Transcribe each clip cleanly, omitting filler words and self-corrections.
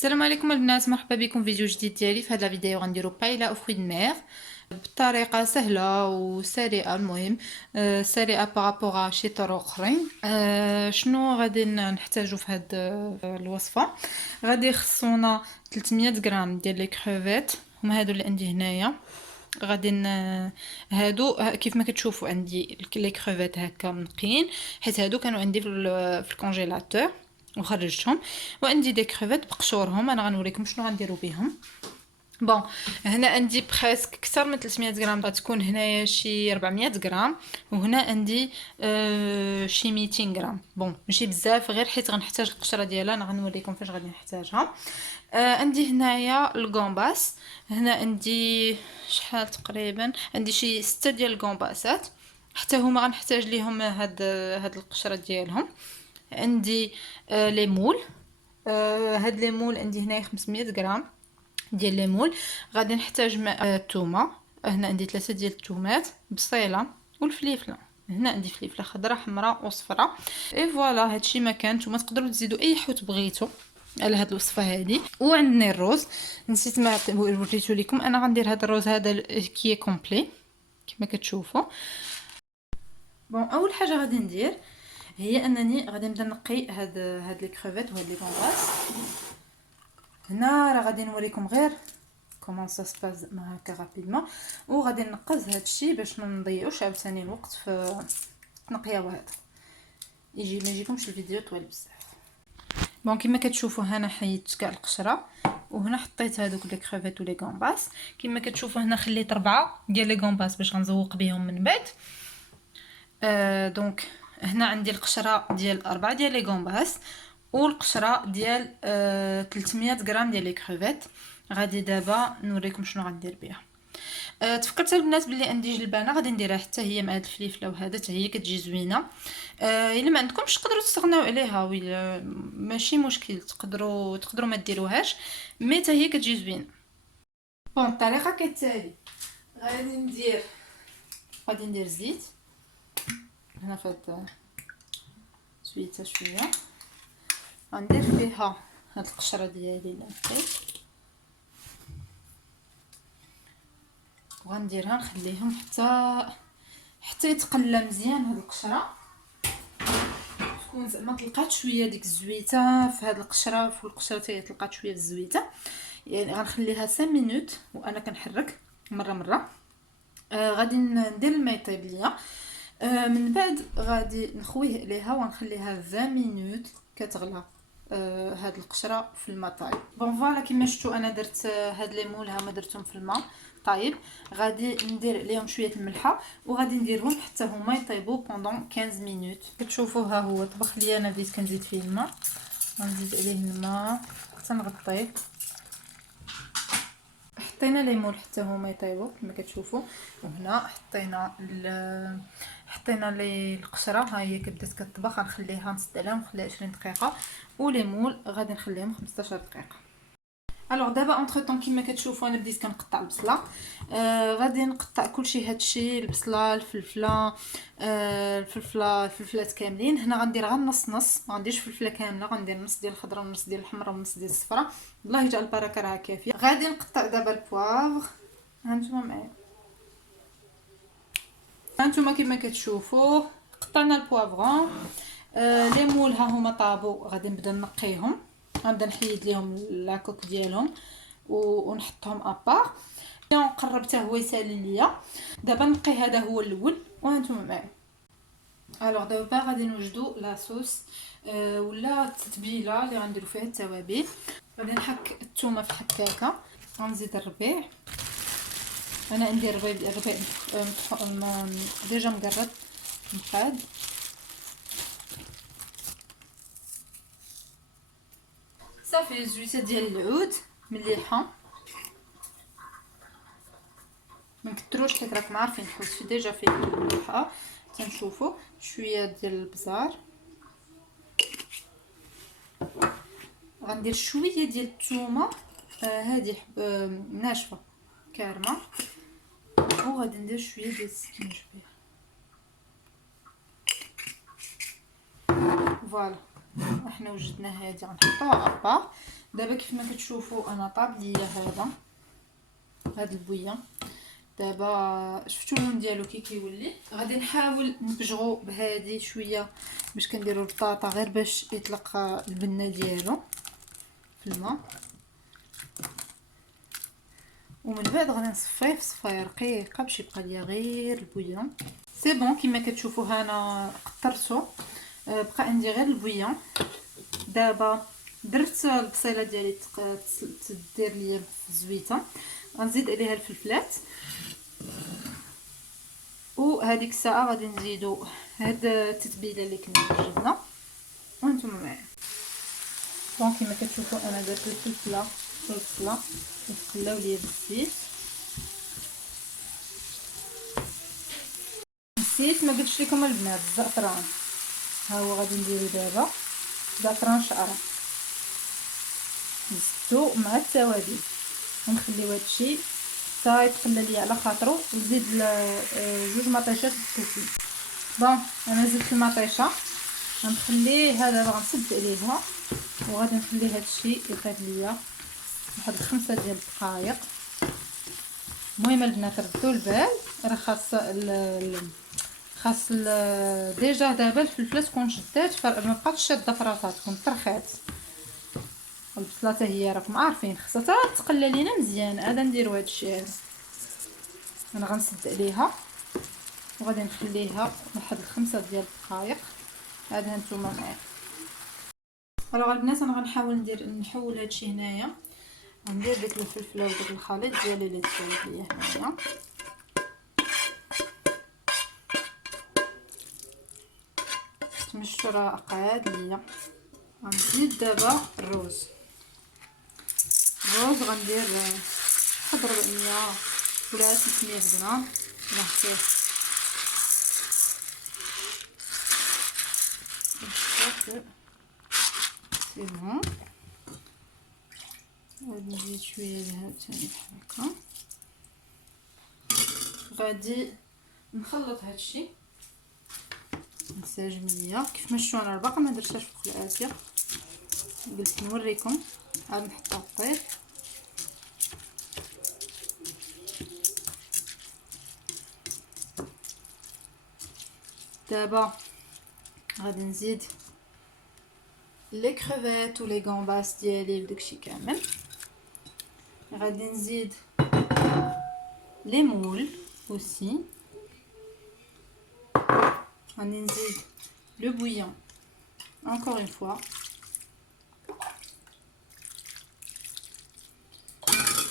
السلام عليكم البنات، مرحبا بكم في فيديو جديد ديالي. في هذا الفيديو غنديرو بايلا او فروي مير بطريقه سهله وسريعه. المهم سريعه بارابور شي طرق اخرين. شنو غادي نحتاجو في هاد الوصفه؟ غادي خصونا 300 غرام ديال لي كروفيت، هما هادو اللي عندي هنايا. غادي هادو كيف ما كتشوفوا عندي لي كروفيت هكا منقيين، حيت هادو كانوا عندي في الكونجيلاتور وخرجتهم. وعندي دي كريفات بقشورهم، انا غنوريكم شنو غنديروا بهم. بون، هنا عندي بريسك اكثر من 300 غرام، غتكون هنايا شي 400 غرام، وهنا عندي شي 200 غرام. بون ماشي بزاف، غير حيت غنحتاج القشره ديالها، انا غنوريكم فاش غادي نحتاجها. عندي هنايا الكومباس، هنا عندي شحال تقريبا، عندي شي 6 ديال الكومباسات، حتى هما غنحتاج ليهم هاد القشره ديالهم. عندي لي مول، هاد لي مول عندي هنايا 500 غرام ديال لي مول. غادي نحتاج الثومه، هنا عندي 3 ديال الثومات، بصيله والفليفله. هنا عندي فليفله خضراء حمراء وصفراء. اي فوالا، هادشي ما كان. نتوما تقدروا تزيدوا اي حوت بغيتو على هاد الوصفه هادي. وعندنا الروز، نسيت ما وريتو لكم، انا غندير هاد الروز هذا كي كومبلي كما كتشوفوا. بون، اول حاجه غادي ندير هي انني غادي نبدا نقي هاد لي كروفيت وهاد لي كونغاس. هنا راه غادي نوريكم غير كومون سا سباز هكا رابيدمون، وغادي نقز هادشي باش ما نضيعوش عاوتاني الوقت في التنقيه. وهذا ما يجيكمش الفيديو طويل بزاف. بون، كما كتشوفوا هنا حيدت كاع القشره، وهنا حطيت هذوك لي كروفيت ولي غامباس. كما كتشوفوا هنا خليت 4 ديال لي غامباس باش غنزوق بهم من بعد. دونك هنا عندي القشره ديال 4 ديال لي غامباس، والقشره ديال 300 غرام ديال لي كروفيت. غادي دابا نوريكم شنو غندير بها. تفكرت البنات بلي عندي جلبانه غادي نديرها حتى هي مع هاد الفليفله، وهذا حتى هي كتجي زوينه. الا ما عندكمش تقدروا تستغناو عليها، ولا ماشي مشكل، تقدروا ما ديروهاش، مي حتى هي كتجي زوينه. بون، الطريقه كالتالي. غادي ندير زيت هنا في هاد زويته شويه، غندير فيها هاد القشره ديالي اللي نقيت، وغنديرها نخليهم حتى يتقلى مزيان هاد القشره، تكون زعما طلقات شويه ديك الزويته في هاد القشره، في القشره حتى طلقات شويه الزويته. يعني غنخليها 5 مينوت وانا كنحرك مره مره. غادي ندير الماء يطيب ليا. من بعد غادي نخويه عليها ونخليها 20 مينوت كتغلى هاد القشره في الماء طايب. بون فوالا، كما شفتوا انا درت هاد لي مول هما درتهم في الماء طايب. غادي ندير عليهم شويه الملحه، وغادي نديرهم حتى هما يطيبوا بوندون 15 مينوت. كتشوفوا ها هو طبخ ليا، انا بديت كنزيد فيه الماء، غنزيد عليه الماء حتى نغطيه. حطينا ليمون حتى هما يطيبوا كما كتشوفوا، وهنا حطينا لي القشره، ها هي كبدات كطبخ. غنخليها نسد عليها ونخليها 20 دقيقه، وليمون غادي نخليهم 15 دقيقه. الوغ دابا اونتر طون كما كتشوفوا انا بديت كنقطع البصله. غادي نقطع كلشي هادشي، البصله، الفلفلات كاملين. هنا غندير غير نص نص، ما غنديرش فلفله كامله، غندير نص ديال الخضره ونص ديال الحمراء ونص ديال الصفراء. الله يجعل البركه، راه كافيه. غادي نقطع دابا البوافغ، هانتوما معايا، هانتوما كما كتشوفوا قطعنا البوافغون. لي مول ها هما طابو، غادي نبدا نقيهم، غنبدا نحيد ليهم لاكوك ديالهم ونحطهم ابار. نقرب حتى هو يسالي ليا. دابا نقي هذا هو الاول، وهانتوما معايا. الوغ دابا غادي نوجدوا لاصوص ولا التتبيله اللي غنديروا فيها التوابل. غادي نحك الثومه في الحكاكه، غنزيد الربيع. انا عندي الربيع ديجا مقرب مقاد. صافي زويته ديال العود مليحه، ما نكثروش حيت راكم عارفين حوت في ديجا فيه المليحه. تنشوفوا شويه ديال البزار، غندير شويه ديال الثومه هذه ناشفه كارمه، وغادي ندير شويه ديال السكينجبير. فوالا، احنا وجدنا هادي غنحطوها ابار. دابا كيف ما كتشوفوا انا طاب ليا هاد البويه. دابا شفتوا اللون ديالو كي كيولي. غادي نحاول نبجغو بهادي شويه باش كنديروا البطاطا غير باش يطلق البنه ديالو في الماء، ومن بعد غادي نصفيه في صفايه رقيقه باش يبقى ليا غير البويه. سي بون كما كتشوفوا انا قطرته، بقى عندي غير البويه. دابا درت البصيله ديالي تدير ليا زويته، غنزيد عليها الفلفلات، وهذيك الساعه غادي نزيدو هاد التتبيله اللي كنا جبنا وانتم معايا. دونك كما كتشوفوا انا درت الفلفله والبصله يتقلاو ليا بالزيت. نسيت ما قلتش لكم البنات الزعفران، ها هو غادي نديرو دابا زعفران شعره نزيدو مع التوابل ونخليو هادشي حتى يتقلى ليا على خاطرو، ونزيد جوج مطيشات الفلفل. بون انا زدت المطيشه غنخليها دابا، غنسد عليها وغادي نخلي هادشي يطيب ليا واحد 5 ديال الدقائق. المهم البنات ردوا البال، راه خاص ديجا دابا الفلفله تكون شدات، ما بقاتش شاده في راسها، تكون طرخات. البصله حتى هي راكم عارفين خاصها تقلى لينا مزيان. عاد نديروا هادشي هذا، انا غنسد عليها وغادي نخليها واحد 5 ديال الدقائق. هذا هانتوما معايا. الوغ البنات انا غنحاول نحول هادشي هنايا، غندير ديك الفلفله وداك الخليط ديالي اللي درت ليا هنايا. تمشوا راه قاد ليا. غنزيد دابا الروز غندير واحد 400 ولا 300 غرام راه سي بون. غادي نزيد شويه دهب ثاني بحال هكا. غادي نخلط هادشي نساجم ليا كيف ما شفتوا. انا باقا ما درتهاش فوق الاسيا، قلت نوريكم. عاد نحطها طيب. دابا غادي نزيد لي كريفات ولي غامباس ديالي وداكشي كامل. غادي نزيد لي مول aussi. غادي نزيد لو بويون encore une fois.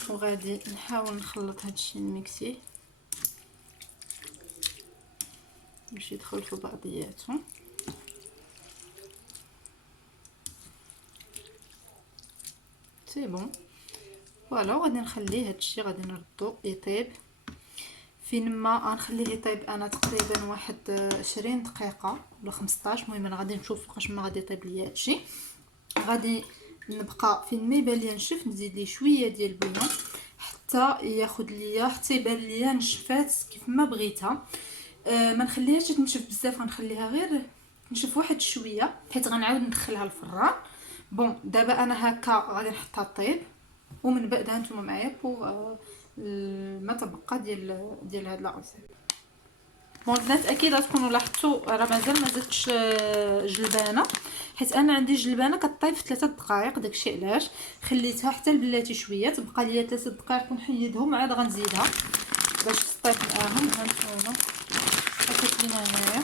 وغادي نحاول نخلط هادشي الميكسي باش يدخل في بعضياتهم. سي بون فوالا. غادي نخليه هادشي غادي نردو يطيب فين ما غنخليه يطيب انا تقريبا واحد 20 دقيقه ولا 15. المهم انا غادي نشوف فوقاش ما غادي يطيب ليا هادشي. غادي نبقى فين ما يبان ليا نشف نزيد ليه شويه ديال البويون حتى ياخذ ليا، حتى يبان ليا نشفات كيف ما بغيتها. ما نخليهاش تنشف بزاف، غنخليها غير نشف واحد شويه حيت غنعاود ندخلها الفران. بون دابا انا هكا غادي نحطها طيب، ومن بعد هانتوما معايا بوغ ما تبقى ديال هاد لا ريسيت. بون البنات اكيد غتكونوا لاحظتوا راه مازال ما زدتش جلبانه، حيت انا عندي جلبانه كطيب في 3 دقائق. داكشي علاش خليتها حتى لبلاتي شويه، تبقى ليا 3 دقائق ونحيدهم عاد غنزيدها باش تطيب معاهم. هانتوما كتبين هنايا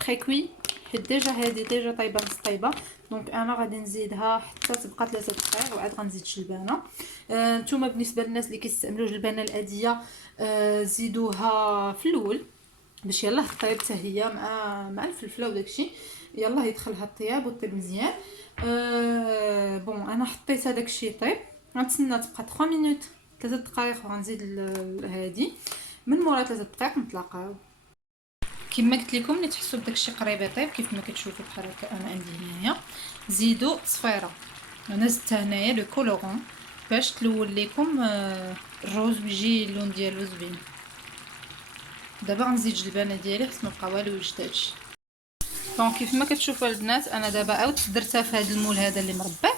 تري كوي، حيت ديجا هادي ديجا طايبه نص طايبه. دونك انا غادي نزيدها حتى تبقى 3 دقائق وعاد غنزيد جلبانه. نتوما بالنسبه للناس اللي كيستعملوا جلبانه العاديه زيدوها في الاول باش يلاه طيب حتى هي مع الفلفله وداكشي، يلاه يدخلها الطياب وطيب مزيان. بون انا حطيت هداكشي طيب، غنتسنى تبقى 3 مينوت 3 دقائق وغنزيد هادي. من مورا 3 دقائق نتلاقاو. كما قلت لكم اللي تحسوا بداكشي قريب يطيب كيف ما كتشوفوا بحال هكا. انا عندي هنايا زيدوا صفيره، انا زدت هنايا لو كولورون باش تلون لكم الروز ويجي اللون ديالو زوين. دابا غنزيد الجلبانه ديالي حيت ما بقى والو يوجد هادشي. دونك كيف ما كتشوفوا البنات انا دابا عاودت درتها في هذا المول هذا اللي مربع،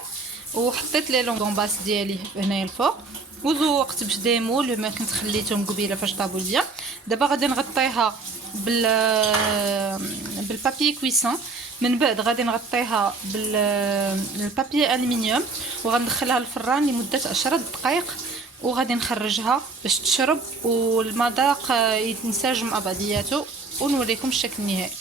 وحطيت لي لون باس ديالي هنايا الفوق، وزوقت بشدي مول ما كنت خليتهم قبيله فاش طابوا ليا. دابا غادي نغطيها بالبابي كويسون، من بعد غادي نغطيها بالبابي الومنيوم، وغندخلها للفران لمده 10 دقائق، وغادي نخرجها باش تشرب والمذاق يتنسجم مع بعضياته، ونوريكم الشكل النهائي.